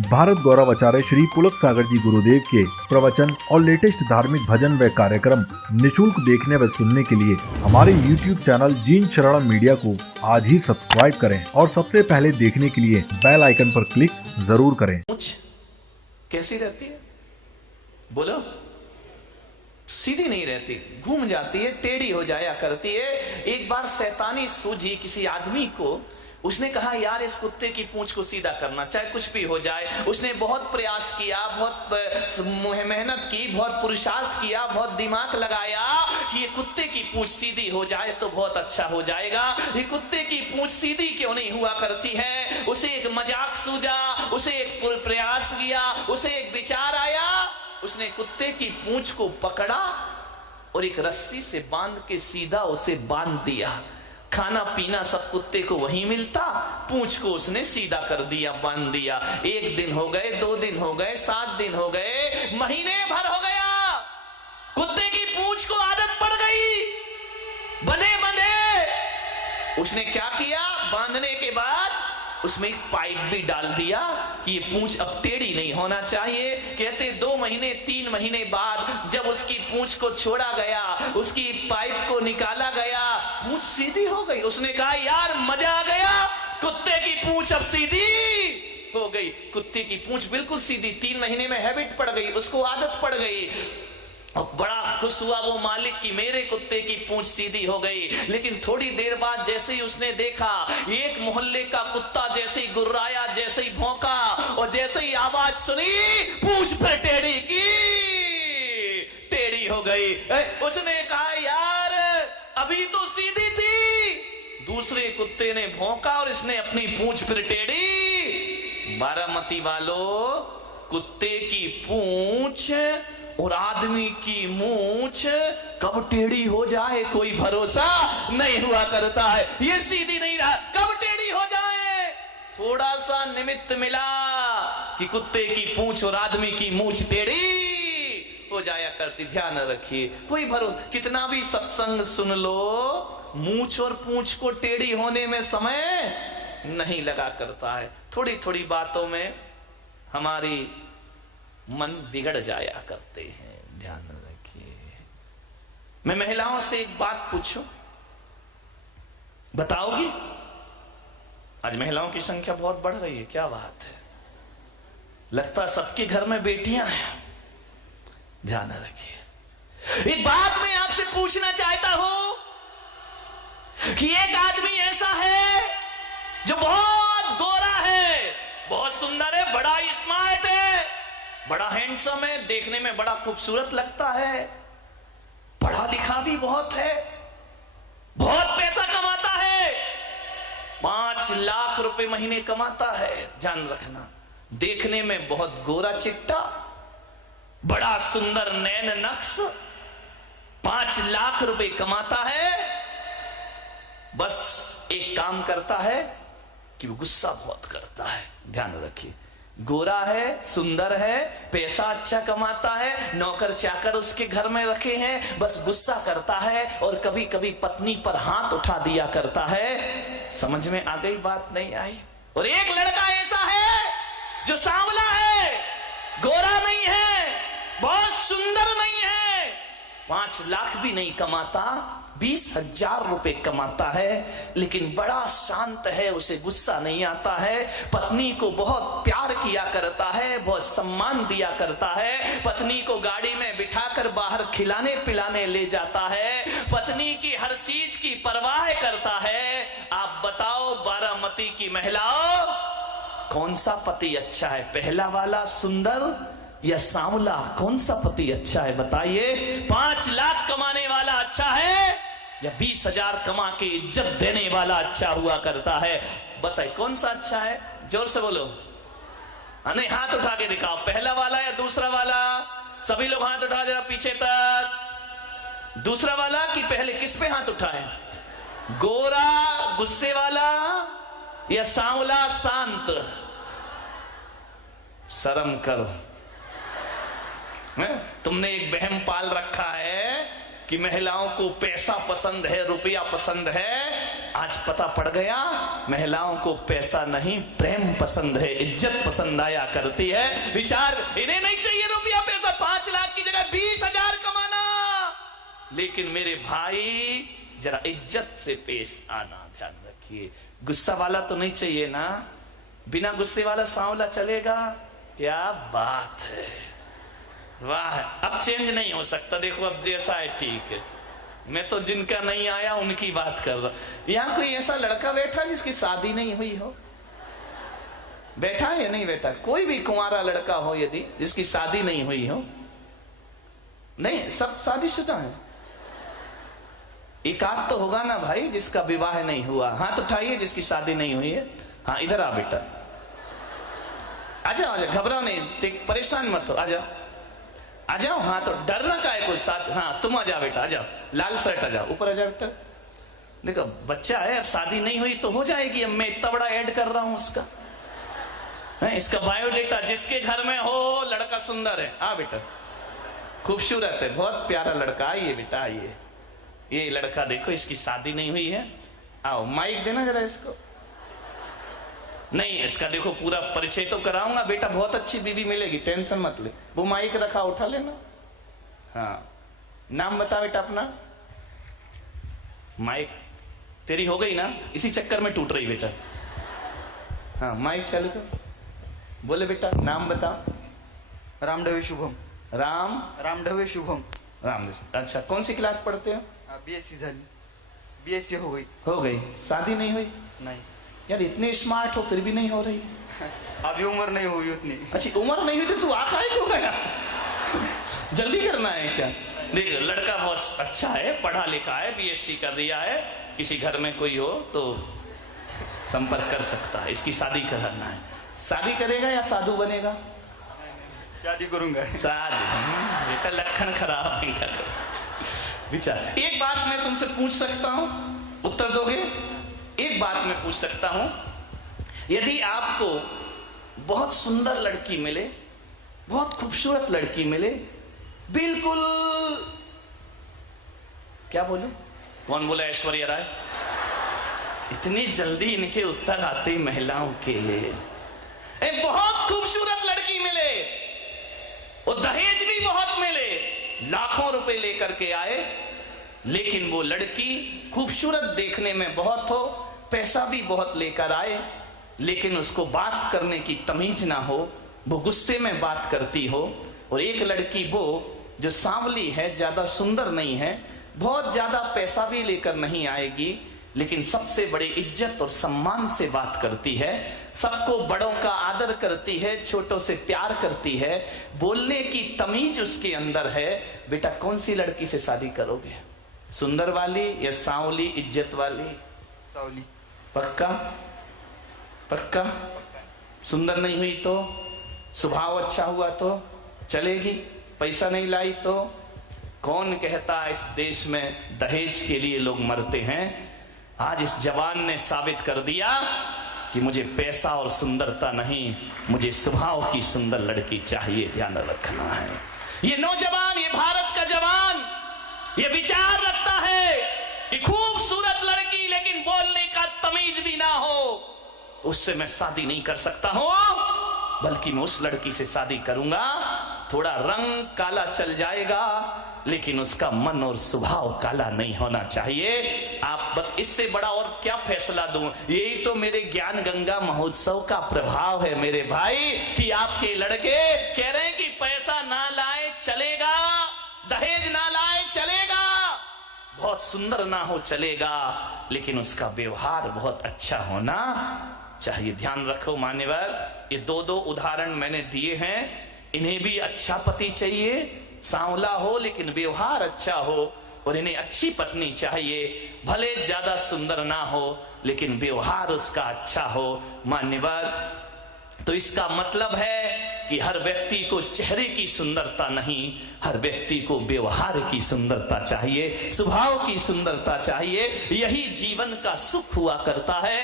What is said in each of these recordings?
भारत गौरव आचार्य श्री पुलक सागर जी गुरुदेव के प्रवचन और लेटेस्ट धार्मिक भजन व कार्यक्रम निशुल्क देखने व सुनने के लिए हमारे YouTube चैनल जीन शरणम मीडिया को आज ही सब्सक्राइब करें और सबसे पहले देखने के लिए बेल आइकन पर क्लिक जरूर करें। कैसी रहती है? बोलो। सीधी नहीं रहती, घूम जाती है, टेढ़ी हो जाया करती है। एक बार शैतानी सूझी किसी आदमी को। उसने कहा यार इस कुत्ते की पूंछ को सीधा करना, चाहे कुछ भी हो जाए। उसने बहुत प्रयास किया, बहुत मेहनत की, बहुत पुरुषार्थ किया, बहुत दिमाग लगाया कि ये कुत्ते की पूंछ सीधी हो जाए तो बहुत अच्छा हो जाएगा। ये कुत्ते की पूंछ सीधी क्यों नहीं हुआ करती है? उसे एक मजाक सूझा, उसे एक प्रयास किया, उसे एक विचार आया। उसने कुत्ते की पूंछ को पकड़ा और एक रस्सी से बांध के सीधा उसे बांध दिया। खाना पीना सब कुत्ते को वहीं मिलता, पूंछ को उसने सीधा कर दिया, बांध दिया। 1 दिन हो गए, 2 दिन हो गए, 7 दिन हो गए, महीने भर हो गया। कुत्ते की पूंछ को आदत पड़ गई, बंधे बंधे। उसने क्या किया? बांधने के बाद उसमें एक पाइप भी डाल दिया कि ये पूंछ अब टेढ़ी नहीं होना चाहिए। कहते 2 महीने 3 महीने बाद जब उसकी पूंछ को छोड़ा गया, उसकी पाइप को निकाला गया, पूंछ सीधी हो गई। उसने कहा यार मजा आ गया, कुत्ते की पूंछ अब सीधी हो गई। कुत्ते की पूंछ बिल्कुल सीधी, 3 महीने में हैबिट पड़ गई, उसको आदत पड़ गई। और बड़ा खुश हुआ वो मालिक कि मेरे कुत्ते की पूंछ सीधी हो गई। लेकिन थोड़ी देर बाद जैसे ही उसने देखा एक मोहल्ले का कुत्ता जैसे ही गुर्राया, जैसे ही भौंका और जैसे ही आवाज सुनी, पूंछ पे टेढ़ी की, टेढ़ी हो गई। उसने कहा यार अभी तो सीधी थी। दूसरे कुत्ते ने भौंका और इसने अपनी पूंछ फिर टेढ़ी। बारामती वालों, कुत्ते की पूंछ और आदमी की मूंछ कब टेढ़ी हो जाए कोई भरोसा नहीं हुआ करता है। ये सीधी नहीं रहा, कब टेढ़ी हो जाए थोड़ा सा निमित्त मिला कि कुत्ते की पूंछ और आदमी की मूंछ टेढ़ी हो जाया करती। ध्यान रखिए, कोई भरोसा, कितना भी सत्संग सुन लो, मूंछ और पूंछ को टेढ़ी होने में समय नहीं लगा करता है। थोड़ी थोड़ी बातों में हमारी मन बिगड़ जाया करते हैं, ध्यान रखिए। मैं महिलाओं से एक बात पूछूं, बताओगी? आज महिलाओं की संख्या बहुत बढ़ रही है, क्या बात है? लगता सबके घर में बेटियां हैं। ध्यान रखिए, एक बात मैं आपसे पूछना चाहता हूं कि एक आदमी ऐसा है जो बहुत गोरा है, बहुत सुंदर है, बड़ा स्मार्ट है, बड़ा हैंडसम है, देखने में बड़ा खूबसूरत लगता है, पढ़ा लिखा भी बहुत है, बहुत पैसा कमाता है, 5 लाख रुपए महीने कमाता है। ध्यान रखना, देखने में बहुत गोरा चिट्टा, बड़ा सुंदर नैन नक्श, 5 लाख रुपए कमाता है। बस एक काम करता है कि वो गुस्सा बहुत करता है। ध्यान रखिए, गोरा है, सुंदर है, पैसा अच्छा कमाता है, नौकर चाकर उसके घर में रखे हैं, बस गुस्सा करता है और कभी कभी पत्नी पर हाथ उठा दिया करता है। समझ में आ गई बात? नहीं आई? और एक लड़का ऐसा है जो सांवला है, गोरा नहीं है, बहुत सुंदर नहीं है, 5 लाख भी नहीं कमाता, 20,000 रुपए कमाता है, लेकिन बड़ा शांत है, उसे गुस्सा नहीं आता है, पत्नी को बहुत प्यार किया करता है, बहुत सम्मान दिया करता है, पत्नी को गाड़ी में बिठाकर बाहर खिलाने पिलाने ले जाता है, पत्नी की हर चीज की परवाह करता है। आप बताओ बारामती की महिलाओं, कौन सा पति अच्छा है? पहला वाला सुंदर या सांवला? कौन सा पति अच्छा है बताइए? 5 लाख कमाने वाला अच्छा है या 20,000 कमा के इज्जत देने वाला अच्छा हुआ करता है? बताइए कौन सा अच्छा है? जोर से बोलो। नहीं, हाथ उठा के दिखाओ, पहला वाला या दूसरा वाला? सभी लोग हाथ उठा जरा पीछे तक। दूसरा वाला कि पहले? किस पे हाथ उठाए? गोरा गुस्से वाला या सांवला शांत? शर्म करो, तुमने एक वहम पाल रखा है कि महिलाओं को पैसा पसंद है, रुपया पसंद है। आज पता पड़ गया महिलाओं को पैसा नहीं प्रेम पसंद है, इज्जत पसंद आया करती है। विचार, इन्हें नहीं चाहिए रुपया पैसा, 5 लाख की जगह 20,000 कमाना, लेकिन मेरे भाई जरा इज्जत से पेश आना ध्यान रखिए। गुस्सा वाला तो नहीं चाहिए ना, बिना गुस्से वाला सांवला चलेगा? क्या बात है, वाह। अब चेंज नहीं हो सकता, देखो अब जैसा है ठीक है। मैं तो जिनका नहीं आया उनकी बात कर रहा। यहां कोई ऐसा लड़का बैठा जिसकी शादी नहीं हुई हो? बैठा है? नहीं बैठा? कोई भी कुंवारा लड़का हो यदि जिसकी शादी नहीं हुई हो? नहीं, सब शादीशुदा है। एक आध तो होगा ना भाई जिसका विवाह नहीं हुआ। हाथ उठाइए जिसकी शादी नहीं हुई है। हाँ, इधर आ बेटा, आजा आजा, घबराओ नहीं, परेशान मत हो, आजा आ जाओ। हाँ, तो डरना का है कुछ साथ। हाँ, तुम आ जाओ बेटा, आ जाओ, लाल शर्ट आ जाओ, ऊपर आ जाओ बेटा। देखो बच्चा है, अब शादी नहीं हुई तो हो जाएगी। अब मैं इतना बड़ा ऐड कर रहा हूं उसका है, इसका बायोडेटा। जिसके घर में हो लड़का सुंदर है, आ बेटा, खूबसूरत है, बहुत प्यारा लड़का, आइए बेटा आइए। ये लड़का देखो, इसकी शादी नहीं हुई है। आओ, माइक देना जरा इसको। नहीं, इसका देखो पूरा परिचय तो कराऊंगा बेटा, बहुत अच्छी बीवी मिलेगी, टेंशन मत ले। वो माइक रखा, उठा लेना। हाँ, नाम बता बेटा अपना। माइक तेरी हो गई ना, इसी चक्कर में टूट रही बेटा। हाँ, माइक चालू कर, बोले बेटा नाम बता। रामढवे शुभम। रामढवे शुभम। राम, अच्छा, कौन सी क्लास पढ़ते हो? बीएससी झाली, बीएससी हो गई। शादी नहीं हुई? नहीं। यार इतने स्मार्ट हो फिर भी नहीं हो रही। अभी उम्र नहीं हुई उतनी। अच्छी उम्र नहीं हुई तो तू आखा है क्यों गया? जल्दी करना है क्या? देख, लड़का बहुत अच्छा है, पढ़ा लिखा है, बीएससी कर दिया है। किसी घर में कोई हो तो संपर्क कर सकता है, इसकी शादी कराना है। शादी करेगा या साधु बनेगा? शादी करूंगा। शादी बेटा, लक्षण खराब नहीं कर विचार। एक बात मैं तुमसे पूछ सकता हूं, उत्तर दोगे? एक बात मैं पूछ सकता हूं, यदि आपको बहुत सुंदर लड़की मिले, बहुत खूबसूरत लड़की मिले, बिल्कुल, क्या बोलूं? कौन बोला? ऐश्वर्या राय। इतनी जल्दी इनके उत्तर आते महिलाओं के। एक बहुत खूबसूरत लड़की मिले, वो दहेज भी बहुत मिले, लाखों रुपए लेकर के आए, लेकिन वो लड़की खूबसूरत देखने में बहुत हो, पैसा भी बहुत लेकर आए, लेकिन उसको बात करने की तमीज ना हो, वो गुस्से में बात करती हो। और एक लड़की वो जो सांवली है, ज्यादा सुंदर नहीं है, बहुत ज्यादा पैसा भी लेकर नहीं आएगी, लेकिन सबसे बड़े इज्जत और सम्मान से बात करती है, सबको बड़ों का आदर करती है, छोटों से प्यार करती है, बोलने की तमीज उसके अंदर है। बेटा कौन सी लड़की से शादी करोगे? सुंदर वाली या सांवली इज्जत वाली? सावली। पक्का? पक्का? सुंदर नहीं हुई तो? स्वभाव अच्छा हुआ तो चलेगी? पैसा नहीं लाई तो? कौन कहता इस देश में दहेज के लिए लोग मरते हैं? आज इस जवान ने साबित कर दिया कि मुझे पैसा और सुंदरता नहीं, मुझे स्वभाव की सुंदर लड़की चाहिए। ध्यान रखना है। ये नौजवान, ये भारत का जवान, ये विचार रखता है कि खूबसूरत लड़की लेकिन बोलने का तमीज भी ना हो, उससे मैं शादी नहीं कर सकता हूं, बल्कि मैं उस लड़की से शादी करूंगा, थोड़ा रंग काला चल जाएगा, लेकिन उसका मन और स्वभाव काला नहीं होना चाहिए। आप बस इससे बड़ा और क्या फैसला दूं? यही तो मेरे ज्ञान गंगा महोत्सव का प्रभाव है मेरे भाई, कि आपके लड़के कह रहे हैं कि पैसा ना लाए चलेगा, दहेज ना लाए चलेगा, बहुत सुंदर ना हो चलेगा, लेकिन उसका व्यवहार बहुत अच्छा होना चाहिए। ध्यान रखो मान्यवर, ये दो उदाहरण मैंने दिए हैं। इन्हें भी अच्छा पति चाहिए, सांवला हो लेकिन व्यवहार अच्छा हो, और इन्हें अच्छी पत्नी चाहिए, भले ज्यादा सुंदर ना हो लेकिन व्यवहार उसका अच्छा हो। मान्यवर, तो इसका मतलब है कि हर व्यक्ति को चेहरे की सुंदरता नहीं, हर व्यक्ति को व्यवहार की सुंदरता चाहिए, स्वभाव की सुंदरता चाहिए। यही जीवन का सुख हुआ करता है।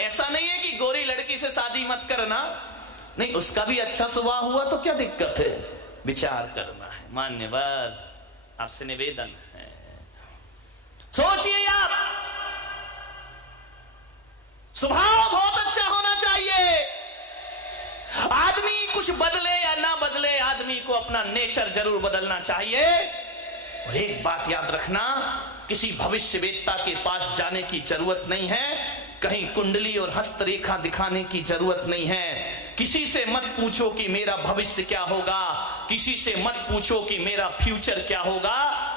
ऐसा नहीं है कि गोरी लड़की से शादी मत करना, नहीं, उसका भी अच्छा स्वभाव हुआ तो क्या दिक्कत है? विचार करना है। मान्यवर, आपसे निवेदन है, सोचिए आप स्वभाव बहुत अच्छा होना चाहिए। आदमी कुछ बदले या ना बदले, आदमी को अपना नेचर जरूर बदलना चाहिए। और एक बात याद रखना, किसी भविष्यवेत्ता के पास जाने की जरूरत नहीं है, कहीं कुंडली और हस्तरेखा दिखाने की जरूरत नहीं है। किसी से मत पूछो कि मेरा भविष्य क्या होगा, किसी से मत पूछो कि मेरा फ्यूचर क्या होगा।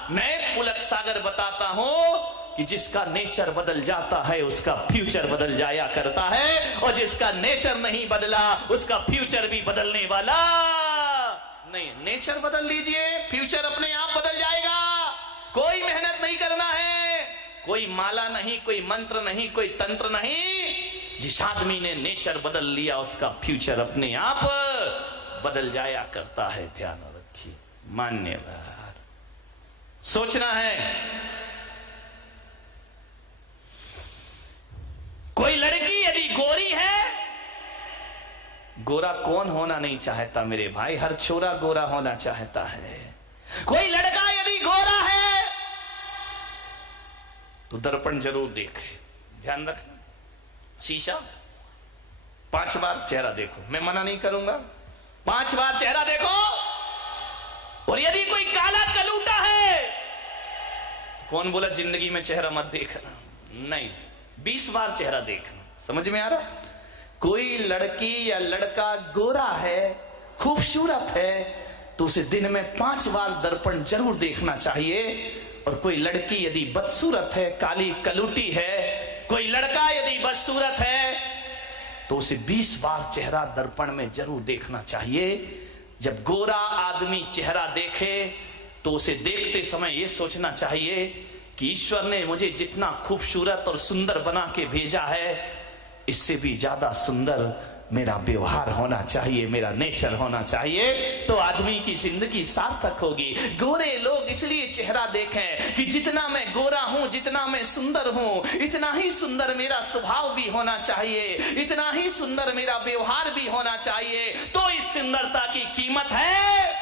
मैं पुलक सागर बताता हूं कि जिसका नेचर बदल जाता है उसका फ्यूचर बदल जाया करता है, और जिसका नेचर नहीं बदला उसका फ्यूचर भी बदलने वाला नहीं। नेचर बदल लीजिए, फ्यूचर अपने आप बदल जाएगा। कोई मेहनत नहीं करना है, कोई माला नहीं, कोई मंत्र नहीं, कोई तंत्र नहीं। जिस आदमी ने नेचर बदल लिया उसका फ्यूचर अपने आप बदल जाया करता है। ध्यान रखिए। मान्यवर सोचना है। कोई लड़की यदि गोरी है, गोरा कौन होना नहीं चाहता मेरे भाई, हर छोरा गोरा होना चाहता है। कोई लड़का यदि गोरा है तो दर्पण जरूर देखे। ध्यान रखना, शीशा 5 बार चेहरा देखो, मैं मना नहीं करूंगा, 5 बार चेहरा देखो। और यदि कोई काला कलूटा है, कौन बोला जिंदगी में चेहरा मत देखना, नहीं, 20 बार चेहरा देखना। समझ में आ रहा? कोई लड़की या लड़का गोरा है, खूबसूरत है, तो उसे दिन में 5 बार दर्पण जरूर देखना चाहिए। और कोई लड़की यदि बदसूरत है, काली कलूटी है, कोई लड़का यदि बदसूरत है, तो उसे 20 बार चेहरा दर्पण में जरूर देखना चाहिए। जब गोरा आदमी चेहरा देखे तो उसे देखते समय यह सोचना चाहिए कि ईश्वर ने मुझे जितना खूबसूरत और सुंदर बना के भेजा है, इससे भी ज्यादा सुंदर मेरा व्यवहार होना चाहिए, मेरा नेचर होना चाहिए, तो आदमी की जिंदगी सार्थक होगी। गोरे लोग इसलिए चेहरा देखें कि जितना मैं गोरा हूं, जितना मैं सुंदर हूं, इतना ही सुंदर मेरा स्वभाव भी होना चाहिए, इतना ही सुंदर मेरा व्यवहार भी होना चाहिए, तो इस सुंदरता की कीमत है।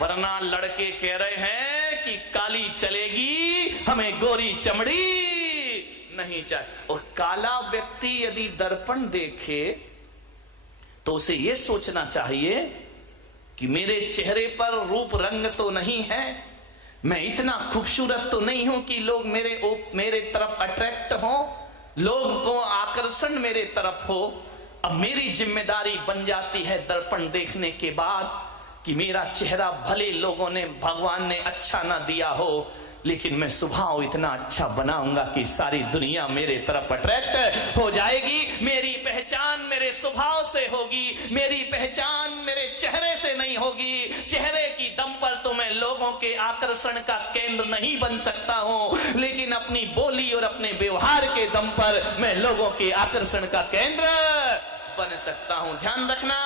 वरना लड़के कह रहे हैं कि काली चलेगी, हमें गोरी चमड़ी नहीं चाहिए। और काला व्यक्ति यदि दर्पण देखे तो उसे यह सोचना चाहिए कि मेरे चेहरे पर रूप रंग तो नहीं है, मैं इतना खूबसूरत तो नहीं हूं कि लोग मेरे तरफ अट्रैक्ट हो, लोग को आकर्षण मेरे तरफ हो। अब मेरी जिम्मेदारी बन जाती है दर्पण देखने के बाद कि मेरा चेहरा भले लोगों ने, भगवान ने अच्छा ना दिया हो, लेकिन मैं स्वभाव इतना अच्छा बनाऊंगा कि सारी दुनिया मेरे तरफ अट्रैक्ट हो जाएगी। मेरी पहचान मेरे स्वभाव से होगी, मेरी पहचान मेरे चेहरे से नहीं होगी। चेहरे की दम पर तो मैं लोगों के आकर्षण का केंद्र नहीं बन सकता हूं, लेकिन अपनी बोली और अपने व्यवहार के दम पर मैं लोगों के आकर्षण का केंद्र बन सकता हूं। ध्यान रखना।